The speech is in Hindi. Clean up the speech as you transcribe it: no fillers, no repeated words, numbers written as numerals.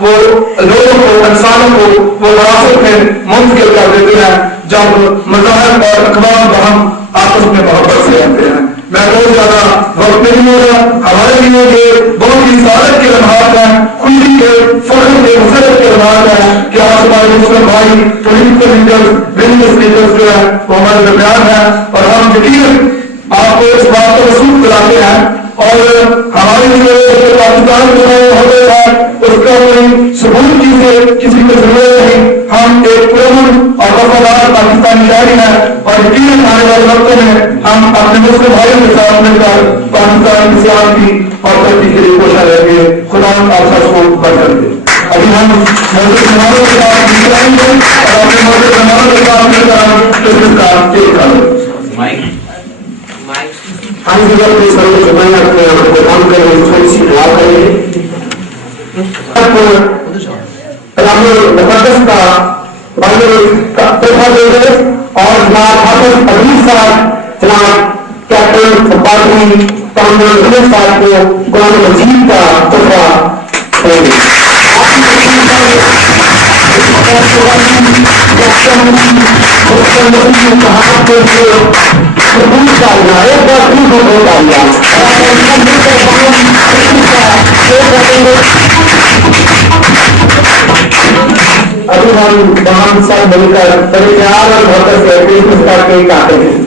वो लोगों को, इंसानों को वो विरासत में मुंतकिल कर देते हैं जब मज़ाहिब और अक़वाम बहम आपस में मोहब्बत से रहते हैं। मैं बहुत ज्यादा वक्त नहीं होगा, हमारे लिए ये बहुत ही सादत के लम्हात हैं, खुशी के, फख्र के, मुसरत के लम्हात हैं कि आज हमारे मुस्लिम भाई पॉलिटिकल लीडर्स, बिजनेस लीडर्स जो है वो हमारे दरमियान है और हम यकीन आपको इस बात को महसूस कराते हैं। और हमारे लिए पाकिस्तान जो होते हैं उसका कोई सबूत की से किसी को जरूरत नहीं। हम एक पुरअमन और वफादार पाकिस्तानी शहरी हैं और यकीन आने वाले वक्तों में हम अपने मुस्लिम भाइयों के साथ मिलकर पाकिस्तान इस्लाम की और तरक्की के लिए कोशिश रहेंगे। खुदा आप सबको बरकत दे। अभी हम मौजूद मेहमानों के साथ मिलेंगे और अपने मौजूद मेहमानों के साथ मिलकर इसका केक काटेंगे। हम जगह पे सभी जमाने अपने काम करेंगे, थोड़ी सी दुआ करेंगे। मुकद्दस का तोहफा देंगे और जनाब हाफिज अजीज साहब, जनाब कैप्टन पार्टी कामरान साहब को कुरान मजीद का तोहफा देंगे। अभी हम तमाम सब मिलकर बड़े प्यार और मोहब्बत से क्रिसमस का केक काटते हैं।